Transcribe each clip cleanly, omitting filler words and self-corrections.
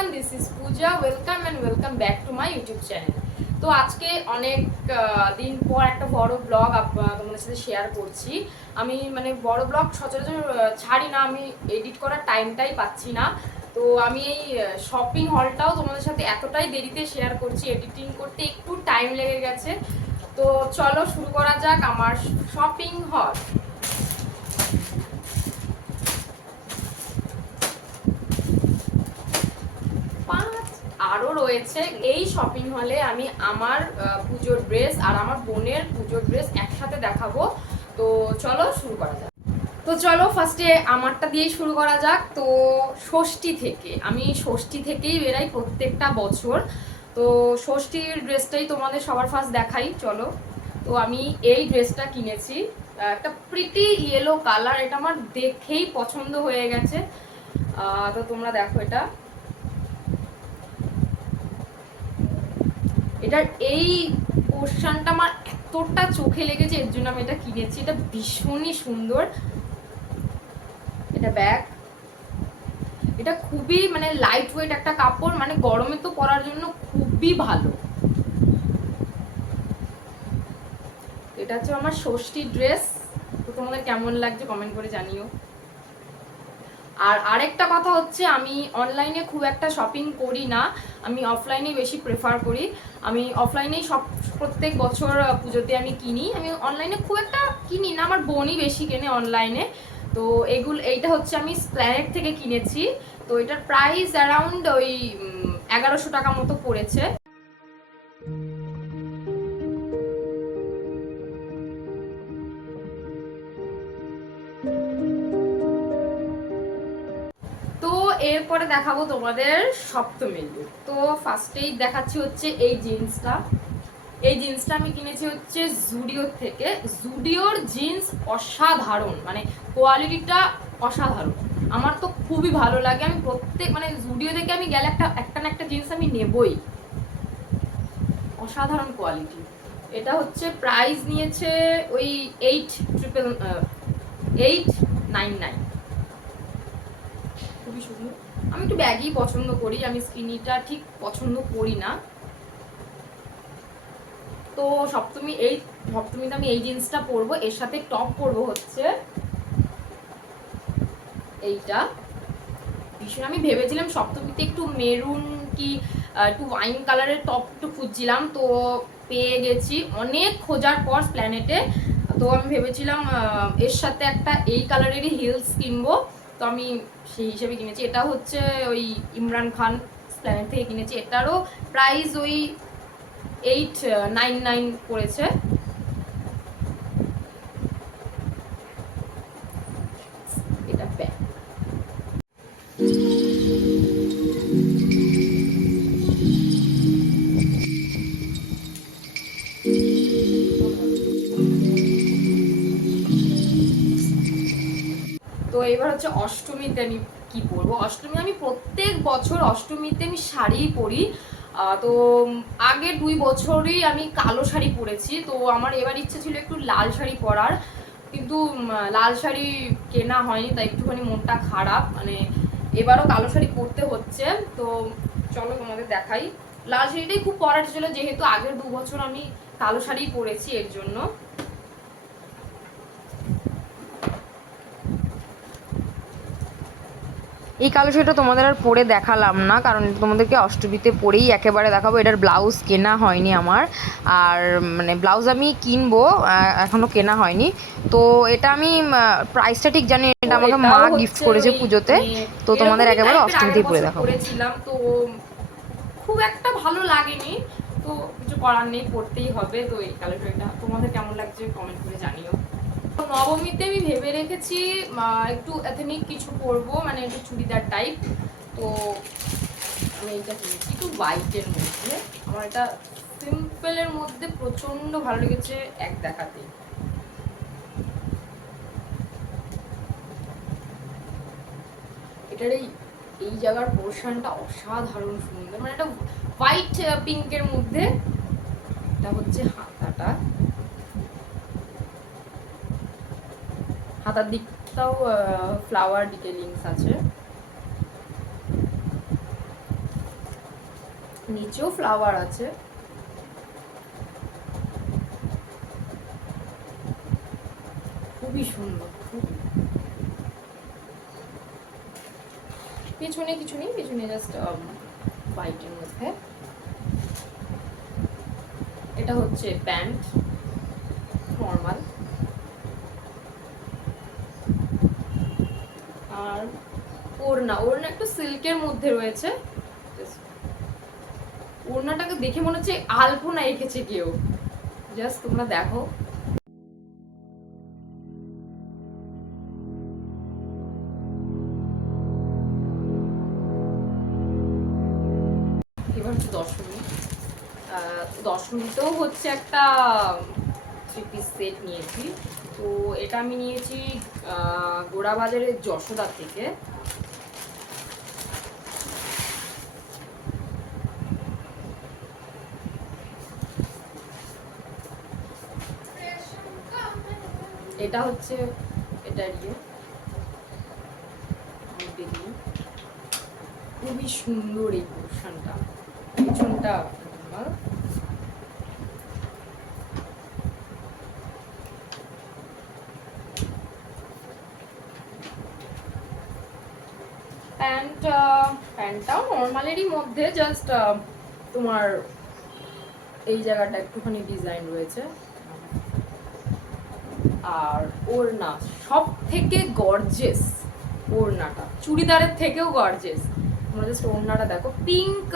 Everyone, this is Puja. Welcome and welcome back to my YouTube channel. তো আজকে অনেক দিন পর একটা বড় ব্লগ তোমাদের সাথে শেয়ার করছি। আমি বড় ব্লগ সচরাচর ছাড়ি না, আমি এডিট করার টাইমটাই পাচ্ছি না। তো আমি এই শপিং হলটাও তোমাদের সাথে এতটাই দেরিতে শেয়ার করছি, এডিটিং করতে একটু টাইম লেগে গেছে। তো চলো শুরু করা যাক আমার শপিং হল। আরও রয়েছে এই শপিং হলে। আমি আমার পুজোর ড্রেস আর আমার বোনের পুজোর ড্রেস একসাথে দেখাবো। তো চলো শুরু করা যাক। তো চলো ফার্স্টে আমারটা দিয়েই শুরু করা যাক। তো ষষ্ঠী থেকে, আমি ষষ্ঠী থেকেই বেরাই প্রত্যেকটা বছর। তো ষষ্ঠীর ড্রেসটাই তোমাদের সবার ফার্স্ট দেখাই চলো। তো আমি এই ড্রেসটা কিনেছি, একটা প্রিটি ইয়েলো কালার। এটা আমার দেখেই পছন্দ হয়ে গেছে। তো তোমরা দেখো, এটার এই পোর্শনটা আমার এতটা চোখে লেগেছে, এর জন্য আমি এটা কিনেছি। এটা ভীষণই সুন্দর। এটা ব্যাগ, এটা খুবই লাইট ওয়েট একটা কাপড়, গরমে তো পরার জন্য খুবই ভালো। এটা হচ্ছে আমার ষষ্ঠী ড্রেস। তো তোমাদের কেমন লাগছে কমেন্ট করে জানিও। আর আরেকটা কথা হচ্ছে, আমি অনলাইনে খুব একটা শপিং করি না, আমি অফলাইনে বেশি প্রেফার করি। আমি অফলাইনেই প্রত্যেক বছর পুজোতে আমি কিনি। আমি অনলাইনে খুব একটা কিনি না, আমার বোনই বেশি কেনে অনলাইনে। তো এইটা হচ্ছে আমি স্প্ল্যানেট থেকে কিনেছি। তো এটার প্রাইস অ্যারাউন্ড ওই 1100 টাকা মতো পড়েছে। তো এরপরে দেখাবো তোমাদের সপ্তমীর লুক। তো ফার্স্টেই দেখাচ্ছি হচ্ছে এই জিন্সটা। এই জিন্সটা আমি কিনেছি হচ্ছে জুডিওর থেকে। জুডিওর জিন্স অসাধারণ, কোয়ালিটিটা অসাধারণ। আমার তো খুবই ভালো লাগে। আমি প্রত্যেক জুডিও থেকে আমি গেলে একটা না একটা জিন্স আমি নেবই। অসাধারণ কোয়ালিটি। এটা হচ্ছে প্রাইস নিয়েছে ওই 899। খুবই সুন্দর। আমি একটু ব্যাগই পছন্দ করি, আমি স্কিনিটা ঠিক পছন্দ করি না। তো সপ্তমীতে আমি এই জিন্সটা পরবো, এর সাথে টপ পরবো হচ্ছে এইটা। ভীষণ আমি ভেবেছিলাম সপ্তমীতে একটু মেরুন কি একটু ওয়াইন কালারের টপ একটু খুঁজছিলাম, তো পেয়ে গেছি অনেক খোঁজার পর প্ল্যানেটে। তো আমি ভেবেছিলাম এর সাথে একটা এই কালারেরই হিলস কিনবো। তো আমি সেই হিসেবে কিনেছি। এটা হচ্ছে ওই ইমরান খান প্ল্যানেট থেকে কিনেছি। এটারও প্রাইস ওই 899 পড়েছে। এটা ব্যাগ। তো এবার হচ্ছে অষ্টমীতে আমি কি পরবো। অষ্টমী আমি প্রত্যেক বছর অষ্টমীতে আমি শাড়ি পরি। তো আগের 2 বছরই আমি কালো শাড়ি পরেছি। তো আমার এবার ইচ্ছে ছিল একটু লাল শাড়ি পরার, কিন্তু লাল শাড়ি কেনা হয়নি, তাই একটুখানি মনটা খারাপ। এবারও কালো শাড়ি পরতে হচ্ছে। তো চলো তোমাদের দেখাই। লাল শাড়িটাই খুব পরার ছিল, যেহেতু আগের 2 বছর আমি কালো শাড়ি পরেছি, এর জন্য। এই কালো শাড়িটা তোমাদের আর পরে দেখালাম না, কারণ তোমাদেরকে অষ্টমীতে পরেই একেবারে দেখাবো। এটার ব্লাউজ কেনা হয়নি আমার, আর ব্লাউজ আমি কিনবো, এখনও কেনা হয়নি। তো এটা আমি প্রাইসটা ঠিক জানি, এটা আমাকে মা গিফট করেছে পুজোতে। তো তোমাদের একেবারে অষ্টমীতেই পরে দেখাবো। তো খুব একটা ভালো লাগেনি, তো কিছু করার নেই, পড়তেই হবে। তো এই কালো শাড়িটা তোমাদের কেমন লাগছে কমেন্ট করে জানিও। নবমীতে আমি ভেবে রেখেছি একটু এথনিক কিছু পরবো, একটু চুড়িদার টাইপ। তো আমি এইটা কিনেছি একটু হোয়াইটের মধ্যে। আমার এটা সিম্পলের মধ্যে প্রচন্ড ভালো লেগেছে এক দেখাতে। এটার এই জায়গার পোর্শনটা অসাধারণ সুন্দর, একটা হোয়াইট পিঙ্কের মধ্যে। এটা হচ্ছে হাতার দিকটাও ফ্লাওয়ার ডিটেলিংস আছে। নিচেও ফ্লাওয়ার আছে। খুবই সুন্দর, খুবই। পিছনে কিছু নেই, পিছনে জাস্ট হোয়াইটের মধ্যে। এটা হচ্ছে প্যান্ট নর্মাল, আর ওড়না, ওড়না একটু সিল্কের মধ্যে রয়েছে। ওড়নাটাকে দেখে মনে হচ্ছে আলপনা এঁকেছে কেউ, জাস্ট তোমরা দেখো। এবার হচ্ছে দশমী। দশমীতেও হচ্ছে একটা 3 পিস সেট নিয়েছি। তো এটা আমি নিয়েছি গোড়াবাজারের যশোদা থেকে। এটা হচ্ছে এটার খুবই সুন্দর এই পোর্শনটা, পিছনটা প্যান্টটাও নর্মালেরই মধ্যে, জাস্ট তোমার এই জায়গাটা একটুখানি ডিজাইন রয়েছে। আর ওড়না সব থেকে গর্জিয়াস, ওড়নাটা চুড়িদারের থেকেও গর্জিয়াস। তোমরা জাস্ট ওড়নাটা দেখো, পিঙ্ক,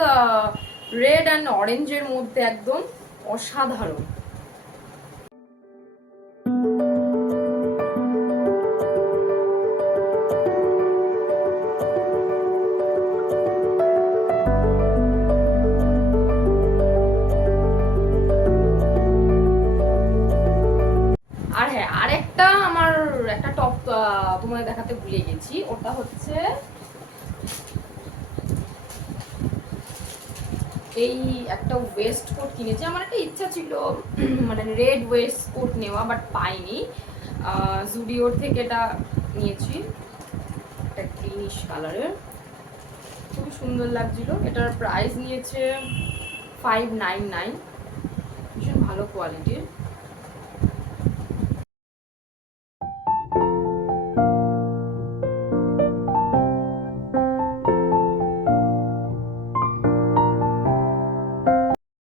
রেড অ্যান্ড অরেঞ্জের মধ্যে একদম অসাধারণ। আর হ্যাঁ, আরেকটা আমার একটা টপ তোমাদের দেখাতে ভুলে গেছি। ওটা হচ্ছে এই একটা ওয়েস্ট কোট কিনেছি। আমার একটা ইচ্ছা ছিল মানে রেড ওয়েস্ট কোট নেওয়া, বাট পাইনি। জুডিওর থেকে এটা নিয়েছি, একটা গ্রিনিশ কালারের, খুবই সুন্দর লাগছিল। এটার প্রাইস নিয়েছে 599, ভীষণ ভালো কোয়ালিটির।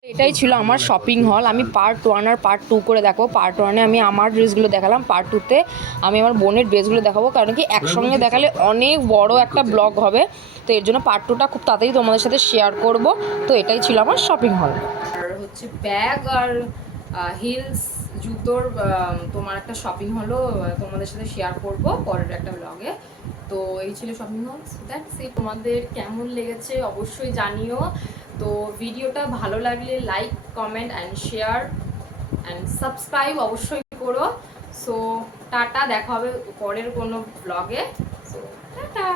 এটাই ছিল আমার শপিং হল। আমি পার্ট 1 আর পার্ট 2 করে দেখো। পার্ট 1-এ আমি আমার ড্রেসগুলো দেখালাম, পার্ট 2-তে আমি আমার বোনের ড্রেসগুলো দেখাবো, কারণ কি একসঙ্গে দেখালে অনেক বড় একটা ব্লগ হবে। তো এর জন্য পার্ট 2টা খুব তাড়াতাড়ি তোমাদের সাথে শেয়ার করব। তো এটাই ছিল আমার শপিং হল। আর হচ্ছে ব্যাগ আর হিলস, জুতোর তোমার একটা শপিং হলো, তোমাদের সাথে শেয়ার করব পরের একটা ব্লগে। তো এই ছিল শপিং হল। That's it. তোমাদের কেমন লেগেছে অবশ্যই জানিও। তো ভিডিওটা ভালো লাগলে like, comment and share and subscribe অবশ্যই করো। সো টাটা, দেখা হবে পরের কোনো ব্লগে। So tata.